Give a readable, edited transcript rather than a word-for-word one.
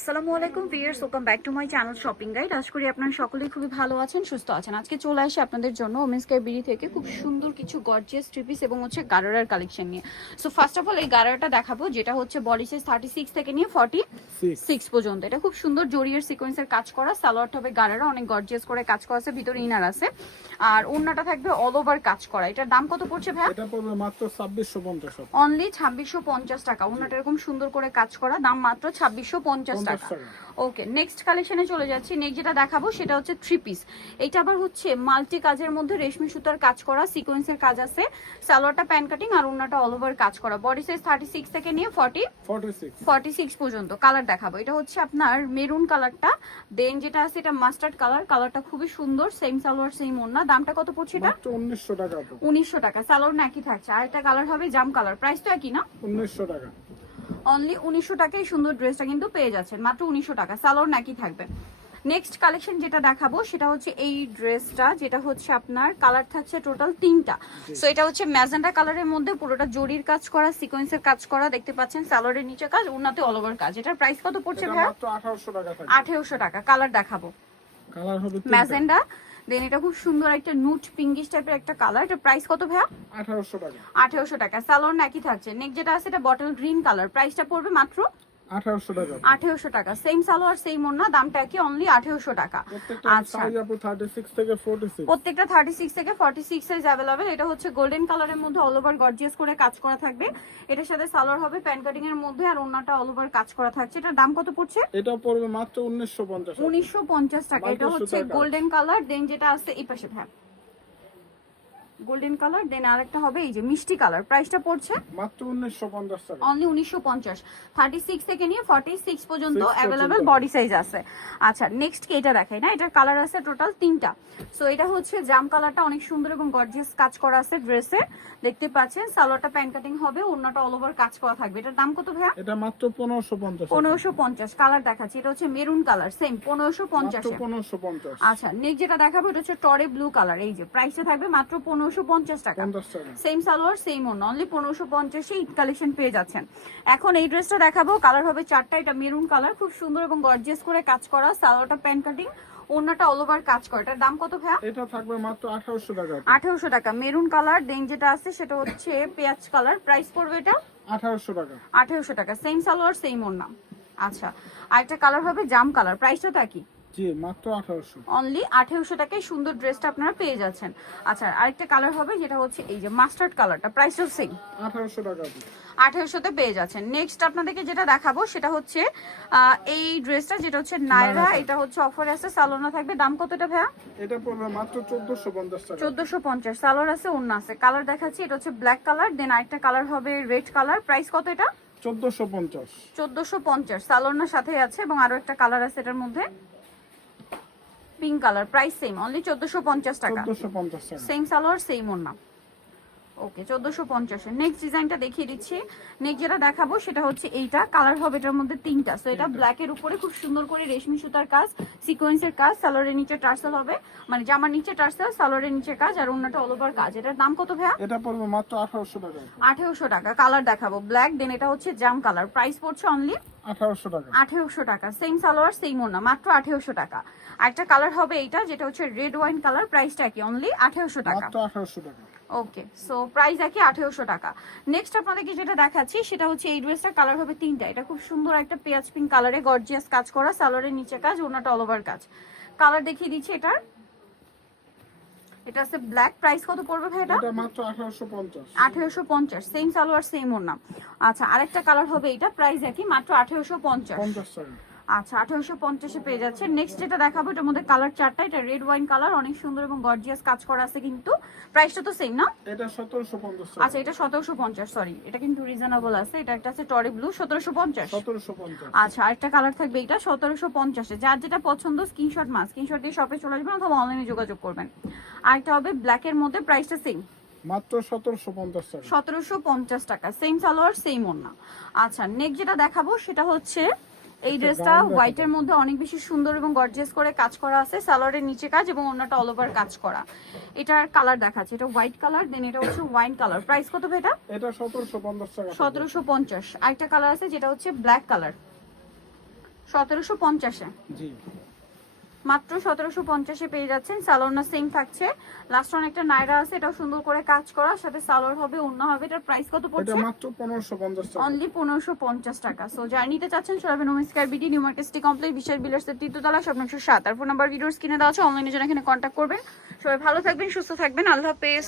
আসসালামু আলাইকুম viewers, welcome back to my channel shopping guide. আশা করি আপনারা সকলেই খুবই ভালো আছেন, সুস্থ আছেন। আজকে চলে আসি আপনাদের জন্য ওমেন্স কেয়ার বিডি থেকে খুব সুন্দর কিছু গর্জিয়াস থ্রি পিস এবং হচ্ছে গারারার কালেকশন নিয়ে। সো ফার্স্ট অফ অল এই গারারাটা দেখাবো, যেটা হচ্ছে বডি সাইজ 36 থেকে নিয়ে 46 পর্যন্ত। এটা খুব সুন্দর জরিয়ার সিকোয়েন্সের কাজ করা, সালোয়ারটা হবে গারারা, অনেক গর্জিয়াস করে কাজ করা আছে, ভিতরে ইনার আছে আর ওন্নাটা থাকবে অল ওভার কাজ করা। এটার দাম কত পড়ছে ভাই? এটা পড়বে মাত্র 2650 টাকা, অনলি 2650 টাকা। ওন্নাটা এরকম সুন্দর করে কাজ করা, দাম মাত্র 2650 টাকা। ওকে, নেক্সট কালেকশনে চলে যাচ্ছি। নেক্সট যেটা দেখাবো সেটা হচ্ছে থ্রি পিস। এটা আবার হচ্ছে মাল্টি কাজের মধ্যে রেশমি সুতার কাজ করা, সিকোয়েন্সের কাজ আছে, সালোয়ারটা প্যান কাটিং আর ওন্নাটা অল ওভার কাজ করা। বডি সাইজ 36 থেকে নিয়ে 46 পর্যন্ত। কালার দেখাবো, এটা হচ্ছে আপনার মেরুন কালারটা, দেন যেটা আছে এটা মাস্টার্ড কালার। কালারটা খুবই সুন্দর, সেম সালোয়ার সেম ওন্না। দামটা কত পড়ছে এটা? মাত্র 1900 টাকা। 1900 টাকা। সালোয়ার না একই থাকছে, আর একটা কালার হবে জাম কালার, প্রাইস তো একই না? 1900 টাকা। অনলি 1900 টাকায় সুন্দর ড্রেসটা কিন্তু পেয়ে যাচ্ছেন, মাত্র 1900 টাকা। সালোয়ার নাকি থাকবে। নেক্সট কালেকশন যেটা দেখাবো সেটা হচ্ছে এই ড্রেসটা, যেটা হচ্ছে আপনার কালার থাকছে টোটাল 3টা। সো এটা হচ্ছে ম্যাজেন্ডা কালারের মধ্যে, পুরোটা জরির কাজ করা, সিকোয়েন্সের কাজ করা, দেখতে পাচ্ছেন সালোয়ারের নিচে কাজ, ওন্নাতে অল ওভার কাজ। এটার প্রাইস কত পড়ছে ভাই? মাত্র 1800 টাকা থাকবে। 1800 টাকা। কালার দেখাবো, কালার হবে ম্যাজেন্ডা, দেন এটা খুব সুন্দর একটা নুট পিঙ্কিশ টাইপের একটা কালার। এটা প্রাইস কত ভাইয়া? 1800 টাকা। 1800 টাকা। সালোয়ার নাকি থাকছে। নেক্সট যেটা আছে এটা বটল গ্রিন কালার, প্রাইসটা পড়বে মাত্র 1800 টাকা। 1800 টাকা। সেম সালোয়ার সেম ওন্না, দামটা কি? অনলি 1800 টাকা। আচ্ছা, সাইজ আপু 36 থেকে 46। প্রত্যেকটা 36 থেকে 46 সাইজ अवेलेबल। এটা হচ্ছে গোল্ডেন কালারের মধ্যে অল ওভার গর্জিয়াস করে কাজ করা থাকবে। এটার সাথে সালোয়ার হবে প্যান কাটিং এর মধ্যে আর ওন্নাটা অল ওভার কাজ করা থাকছে। এটার দাম কত পড়ছে? এটা পড়বে মাত্র 1950 টাকা। 1950 টাকা। এটা হচ্ছে গোল্ডেন কালার, দেন যেটা আছে এই পাশে হ্যাঁ গোল্ডেন কালার, দেন আরেকটা হবে এই যে মিষ্টি কালার। প্রাইসটা পড়ছে মাত্র 1950 টাকা। অনলি 1950। 36 থেকে নিয়ে 46 পর্যন্ত अवेलेबल বডি সাইজ আছে। আচ্ছা, নেক্সট কি এটা দেখাই না? এটার কালার আছে টোটাল 3টা। সো এটা হচ্ছে জাম কালারটা, অনেক সুন্দর এবং গর্জিয়াস কাজ করা আছে ড্রেসে, দেখতে পাচ্ছেন। সালোয়ারটা প্যান কাটিং হবে, ওন্নাটা অল ওভার কাজ করা থাকবে। এটার দাম কত ভাইয়া? এটা মাত্র 1550। 1550। কালার দেখাচ্ছি, এটা হচ্ছে মেরুন কালার, সেম 1550 এ। 1550। আচ্ছা, নেক্সট যেটা দেখাবো এটা হচ্ছে টরে ব্লু কালার। এই যে প্রাইসটা থাকবে মাত্র 1550 টাকা। 50 টাকা। সেম সালোয়ার সেম ওন্না, অনলি 1550 এ ঈদ কালেকশন পেয়ে যাচ্ছেন। এখন এই ড্রেসটা দেখাবো, কালার হবে 4টা। এটা মেরুন কালার, খুব সুন্দর এবং গর্জিয়াস করে কাজ করা, সালোয়ারটা প্যান কাটিং, ওন্নাটা অল ওভার কাজ করা। এটার দাম কত ভাইয়া? এটা থাকবে মাত্র 1800 টাকা। 1800 টাকা। মেরুন কালার, দেন যেটা আছে সেটা হচ্ছে পেঁয়াজ কালার। প্রাইস পড়বে এটা 1800 টাকা। 1800 টাকা। সেম সালোয়ার সেম ওন্না। আচ্ছা, আরেকটা কালার হবে জাম কালার, প্রাইসটা তো একই, জি মাত্র 1800। অনলি 1800 টাকায় সুন্দর ড্রেসটা আপনারা পেয়ে যাচ্ছেন। আচ্ছা, আরেকটা কালার হবে যেটা হচ্ছে এই যে মাস্টার্ড কালারটা, প্রাইসটাও সেম 1800 টাকা। 1800 তে পেয়ে যাচ্ছেন। নেক্সট আপনাদেরকে যেটা দেখাবো সেটা হচ্ছে এই ড্রেসটা, যেটা হচ্ছে নায়রা। এটা হচ্ছে অফারে আছে, সালোনা থাকবে। দাম কতটা ভাইয়া? এটা পড়বে মাত্র 1450 টাকা। 1450। সালোয়ার আছে, ওন্না আছে। কালার দেখাচ্ছি, এটা হচ্ছে ব্ল্যাক কালার, দেন আরেকটা কালার হবে রেড কালার। প্রাইস কত এটা? 1450। 1450। সালোনার সাথে আছে এবং আরো একটা কালার আছে এটার মধ্যে, pink colour. Price same, only 1450 টাকা। 1450 টাকা। সেম সালোয়ার সেম ওন্না। ওকে, 1450 এর। নেক্সট ডিজাইনটা দেখিয়ে দিচ্ছি। নেক্সট যেটা দেখাবো সেটা হচ্ছে এইটা, কালার হবে এটার মধ্যে 3টা। সো এটা ব্ল্যাক এর উপরে খুব সুন্দর করে রেশমি সুতার কাজ, সিকোয়েন্সের কাজ, সালোয়ারের নিচে টার্সেল হবে, মানে জামার নিচে টার্সেল, সালোয়ারের নিচে কাজ আর ওন্নাটা অল ওভার কাজ। এটার দাম কত ভাইয়া? এটা পড়বে মাত্র 1800 টাকা। 1800 টাকা। কালার দেখাবো ব্ল্যাক, দেন এটা হচ্ছে জাম কালার। প্রাইস পড়ছে অনলি 1800 টাকা। 1800 টাকা। সেম সালোয়ার সেম ওন্না, মাত্র 1800 টাকা। আরেকটা কালার হবে এইটা, যেটা হচ্ছে রেড ওয়াইন কালার। প্রাইসটা কি? অনলি 1800 টাকা। মাত্র 1800 টাকা। ওকে, সো প্রাইস একই 1800 টাকা। নেক্সট আপনাদেরকে যেটা দেখাচ্ছি সেটা হচ্ছে এই ড্রেসটার কালার হবে 3টা। এটা খুব সুন্দর একটা পেঁয়াজ পিঙ্ক কালারে গর্জিয়াস কাজ করা, সালোয়ারের নিচে কাজ, ওন্নাটা অল ওভার কাজ। কালার দেখিয়ে দিচ্ছি এটার, এটা আছে ব্ল্যাক। প্রাইস কত পড়বে ভাই এটা? এটা মাত্র 1850। 1850। সেম সালোয়ার সেম ওন্না। আচ্ছা, আরেকটা কালার হবে এটা, প্রাইস একই, মাত্র 1850। 50 টাকা। আচ্ছা, 1850 এ পেয়ে যাচ্ছে। নেক্সট যেটা দেখাবো এটার মধ্যে কালার 4টা। এটা রেড ওয়াইন কালার, অনেক সুন্দর এবং গর্জিয়াস কাজ করা আছে, কিন্তু প্রাইসটা তো সেম না? এটা 1750 টাকা। আচ্ছা, এটা 1750। সরি, এটা কিন্তু রিজনেবল আছে। এটা একটা আছে টরি ব্লু, 1750। 1750। আচ্ছা, আরেকটা কালার থাকবে এটা 1750 এ। যার যেটা পছন্দ স্ক্রিনশট স্ক্রিনশট দিয়ে শপে চলে আসবেন অথবা অনলাইনে যোগাযোগ করবেন। আরেকটা হবে ব্ল্যাক এর মধ্যে, প্রাইসটা সেম, মাত্র 1750 টাকা। 1750 টাকা। সেম সালোয়ার সেম ওন্না। আচ্ছা, নেক্সট যেটা দেখাবো সেটা হচ্ছে এই ড্রেসটা হোয়াইটের মধ্যে অনেক বেশি সুন্দর এবং গর্জিয়াস করে কাজ করা আছে, সালোয়ারের নিচে কাজ এবং ওন্নাটা অল ওভার কাজ করা। এটার কালার দেখাচ্ছে, এটা হোয়াইট কালার, দেন এটা হচ্ছে ওয়াইন কালার। প্রাইস কত ভাই এটা? এটা 1750 টাকা। 1750। আরেকটা কালার আছে যেটা হচ্ছে ব্ল্যাক কালার, 1750-এ জি। মাত্র 1750-এ পেয়ে যাচ্ছেন। সালোয়ার সেম থাকছে, লাস্ট অন একটা নাইরা আছে, এটাও সুন্দর করে কাজ করা, সাথে সালোয়ার হবে, ওড়না হবে। এটার প্রাইস কত এটা পড়ছে? মাত্র 1550 টাকা। অনলি 1550 টাকা। সো যারা নিতে চাচ্ছেন সরাবেন ওমেস্কার বিডি, নিউ মার্কেট সিটি কমপ্লেক্স, বিশাল বিলার্সের তৃতীয়তলা, শপ 907। আর ফোন নাম্বার ভিডিওর স্ক্রিনে দেওয়া আছে, অনলাইনে জন্য এখানে কন্ট্যাক্ট করবেন। সবাই ভালো থাকবেন, সুস্থ থাকবেন, আল্লাহ হাফেজ।